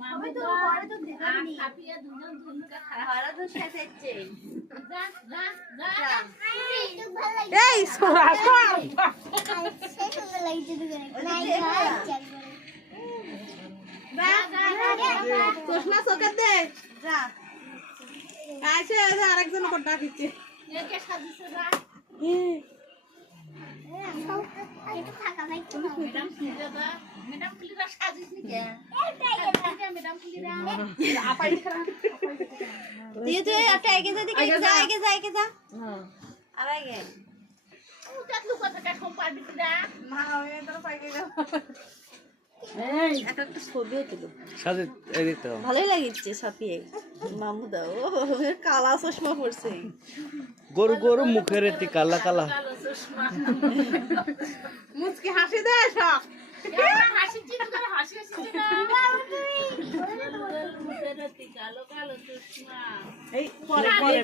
মামু তো পরে তো দেখাবি খাপিয়া দুজন ধুনকা খাওয়া তো শেষেছে যা যা যা একটু ভালো লাগে এই সোরা কর শেষ হয়ে লাগছে দুজন নাই যা তোষনা চোখে দে যা আইছে আরেকজন উপর ডাকিছে একে সাজিছে যা একটু থাকা ভাই ম্যাডাম ফিরে দা ম্যাডাম ফিরে সাজিস নি কে এইটাই ম্যাডাম ফিরে আপাই দিয়ে তুই একটা আগে যা আগে যা হ্যাঁ আর আগে ও দেখলু কথা কা সম্পাদ দিরা মা ওই তোর পাইকে গেল এই একটা ছবি তুলো সাজিদ এই দেখতে দাও ভালোই লাগিছে সাপিয়ে মামু দাও ও কালা চশমা পড়ছে গরু গরু মুখের একটি কালা কালা কালো চশমা মুচকি হাসি দে সব হাসি চিন্তা করে হাসি না মুখের কালো কালো চশমা এই পরে